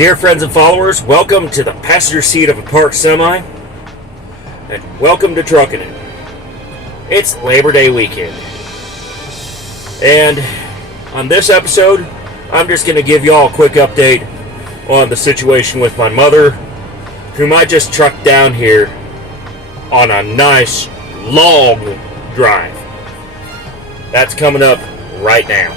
Dear friends and followers, welcome to the passenger seat of a parked semi, and welcome to Truckin It. It's Labor Day weekend, and on this episode, I'm just going to give y'all a quick update on the situation with my mother, whom I just trucked down here on a nice, long drive. That's coming up right now.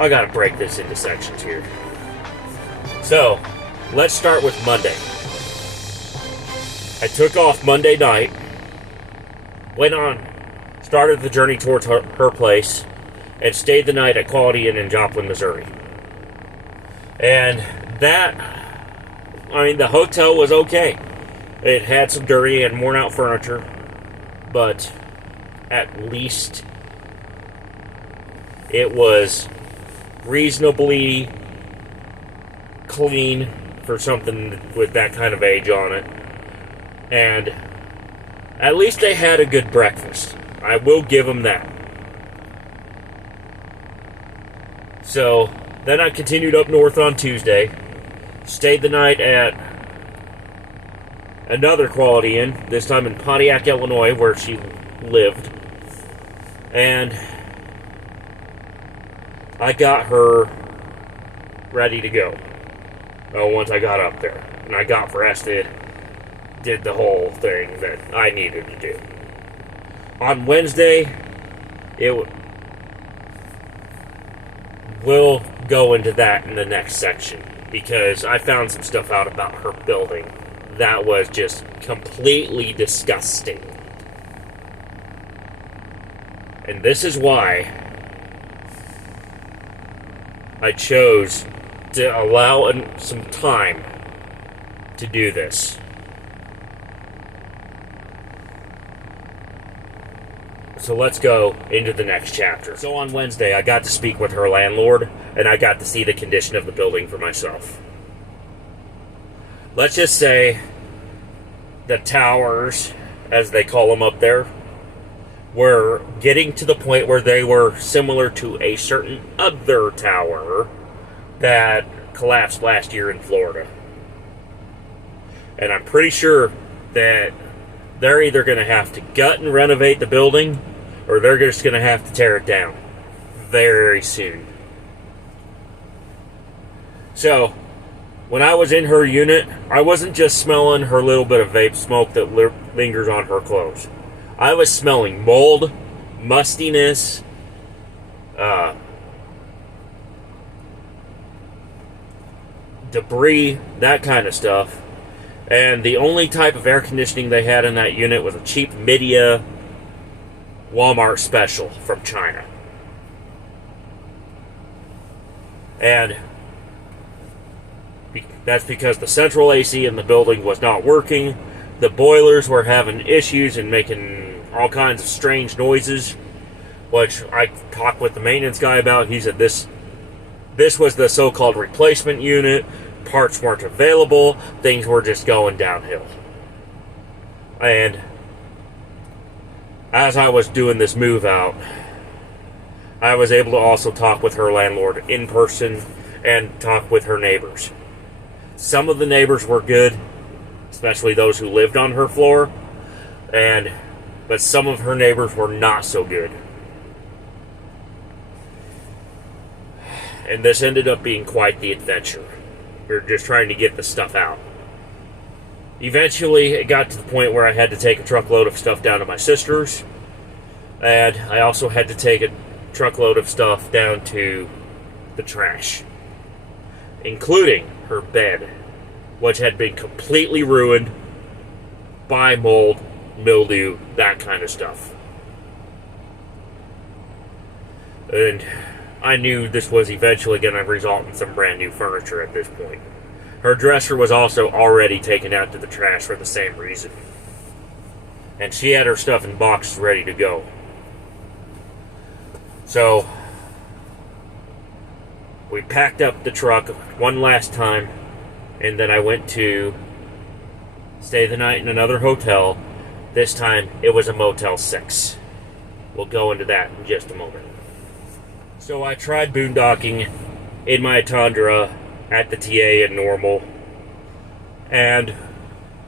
I gotta break this into sections here. So, let's start with Monday. I took off Monday night, started the journey towards her place, and stayed the night at Quality Inn in Joplin, Missouri. And the hotel was okay. It had some dirty and worn out furniture, but at least it was reasonably clean for something with that kind of age on it. And at least they had a good breakfast. I will give them that. So then I continued up north on Tuesday, stayed the night at another Quality Inn, this time in Pontiac, Illinois, where she lived. And I got her ready to go. Once I got up there. And I got rested, did the whole thing that I needed to do. On Wednesday, we'll go into that in the next section, because I found some stuff out about her building that was just completely disgusting. And this is why I chose to allow some time to do this. So let's go into the next chapter. So on Wednesday, I got to speak with her landlord, and I got to see the condition of the building for myself. Let's just say the towers, as they call them up there, were getting to the point where they were similar to a certain other tower that collapsed last year in Florida. And I'm pretty sure that they're either going to have to gut and renovate the building, or they're just going to have to tear it down very soon. So, when I was in her unit, I wasn't just smelling her little bit of vape smoke that lingers on her clothes. I was smelling mold, mustiness, debris, that kind of stuff. And the only type of air conditioning they had in that unit was a cheap Midea Walmart special from China. And that's because the central AC in the building was not working. The boilers were having issues and making all kinds of strange noises, which I talked with the maintenance guy about. He said this was the so-called replacement unit. Parts weren't available. Things were just going downhill. And as I was doing this move out, I was able to also talk with her landlord in person and talk with her neighbors. Some of the neighbors were good, especially those who lived on her floor, but some of her neighbors were not so good. And this ended up being quite the adventure. We were just trying to get the stuff out. Eventually, it got to the point where I had to take a truckload of stuff down to my sister's, and I also had to take a truckload of stuff down to the trash, including her bed, which had been completely ruined by mold, mildew, that kind of stuff. And I knew this was eventually going to result in some brand new furniture at this point. Her dresser was also already taken out to the trash for the same reason. And she had her stuff in boxes ready to go. So, we packed up the truck one last time, and then I went to stay the night in another hotel. This time, it was a Motel 6. we'll go into that in just a moment. So I tried boondocking in my Tundra at the TA in Normal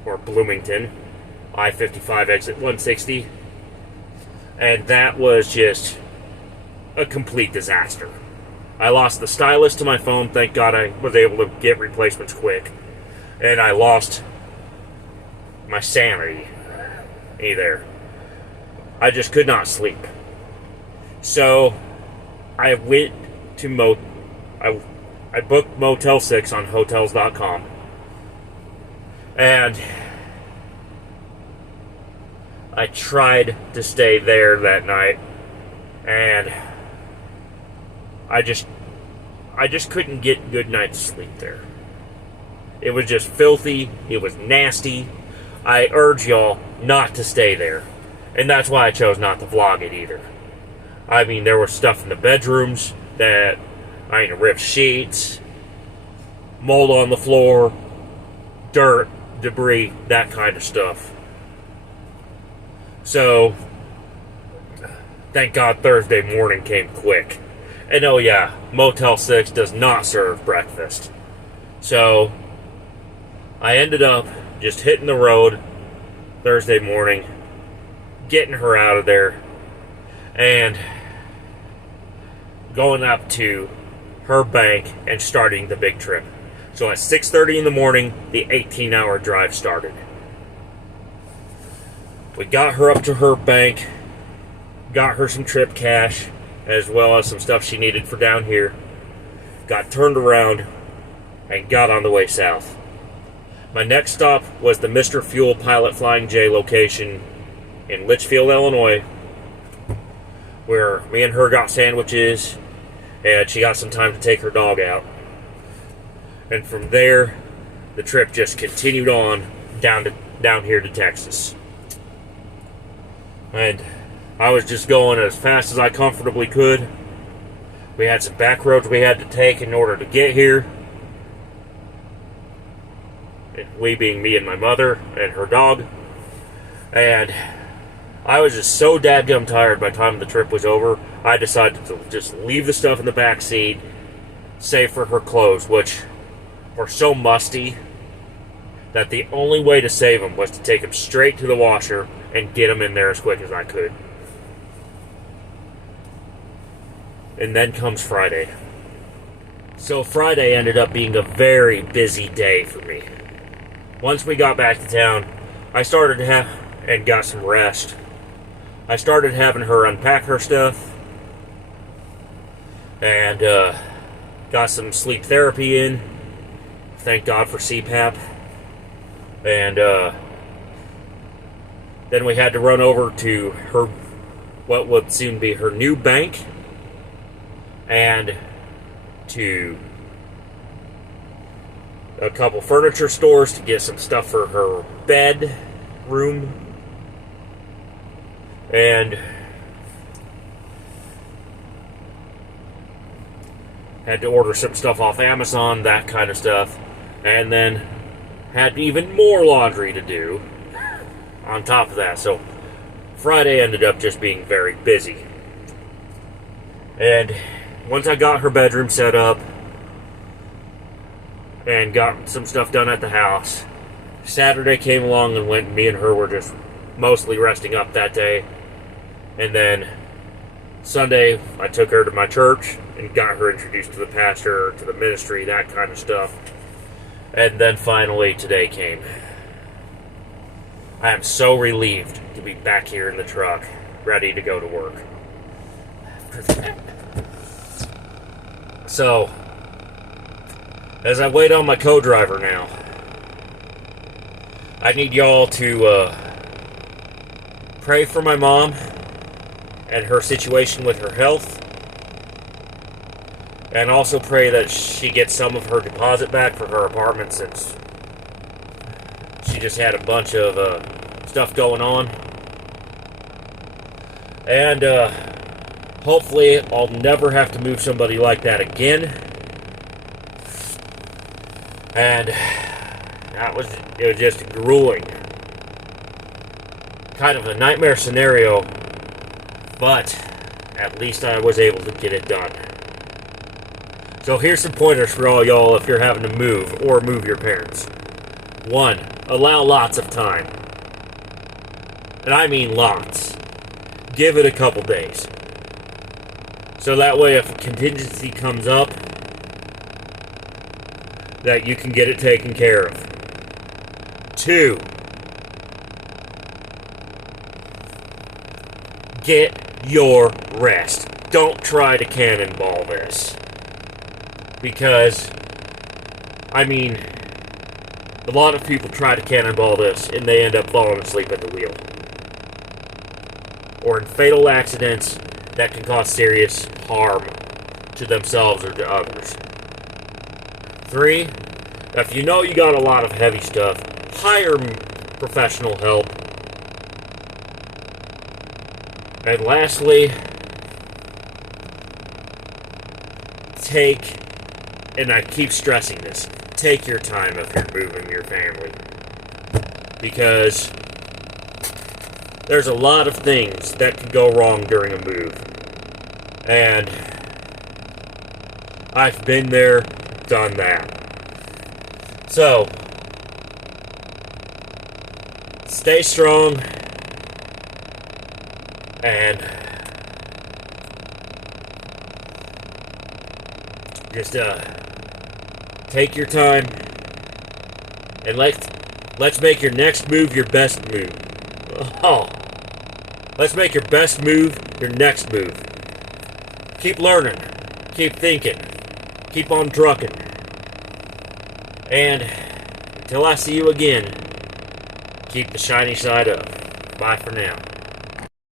or Bloomington, I-55 exit 160, and that was just a complete disaster. I lost the stylus to my phone. Thank God I was able to get replacements quick. And I lost my sanity there. I just could not sleep. So I went to I booked Motel 6 on Hotels.com. And I tried to stay there that night. And I just couldn't get good night's sleep there. It was just filthy. It was nasty. I urge y'all not to stay there. And that's why I chose not to vlog it either. I mean, there was stuff in the bedrooms that, ripped sheets, mold on the floor, dirt, debris, that kind of stuff. So, thank God Thursday morning came quick. And oh yeah, Motel 6 does not serve breakfast. So, I ended up just hitting the road Thursday morning, getting her out of there, and going up to her bank and starting the big trip. So at 6:30 in the morning, the 18-hour drive started. We got her up to her bank, got her some trip cash, as well as some stuff she needed for down here, got turned around, and got on the way south. My next stop was the Mr. Fuel Pilot Flying J location in Litchfield, Illinois, where me and her got sandwiches, and she got some time to take her dog out. And from there, the trip just continued on down here to Texas. And I was just going as fast as I comfortably could. We had some back roads we had to take in order to get here. We being me and my mother and her dog. And I was just so dadgum tired by the time the trip was over, I decided to just leave the stuff in the back seat, save for her clothes, which were so musty that the only way to save them was to take them straight to the washer and get them in there as quick as I could. And then comes Friday. So Friday ended up being a very busy day for me. Once we got back to town, I started to and got some rest. I started having her unpack her stuff and got some sleep therapy in. Thank God for CPAP. And then we had to run over to her, what would soon be her new bank, and to a couple furniture stores to get some stuff for her bedroom, and had to order some stuff off Amazon, that kind of stuff, and then had even more laundry to do on top of that. So Friday ended up just being very busy. And once I got her bedroom set up and got some stuff done at the house, Saturday came along and went. Me and her were just mostly resting up that day. And then Sunday, I took her to my church and got her introduced to the pastor, to the ministry, that kind of stuff. And then finally, today came. I am so relieved to be back here in the truck, ready to go to work. So, as I wait on my co-driver now, I need y'all to pray for my mom and her situation with her health, and also pray that she gets some of her deposit back for her apartment, since she just had a bunch of stuff going on. And hopefully I'll never have to move somebody like that again. And it was just grueling. Kind of a nightmare scenario But at least I was able to get it done. So here's some pointers for all y'all if you're having to move or move your parents. 1. Allow lots of time. And I mean lots. Give it a couple days. So that way if a contingency comes up, that you can get it taken care of. 2. Get your rest. Don't try to cannonball this. Because, I mean, a lot of people try to cannonball this and they end up falling asleep at the wheel. Or in fatal accidents that can cause serious harm to themselves or to others. 3, if you know you got a lot of heavy stuff, hire professional help. And lastly, and I keep stressing this, take your time if you're moving your family. Because there's a lot of things that can go wrong during a move. And I've been there, done that. So, stay strong and just take your time and let's make your next move your best move. Oh, let's make your best move your next move. Keep learning, keep thinking, keep on trucking. And until I see you again, keep the shiny side up. Bye for now.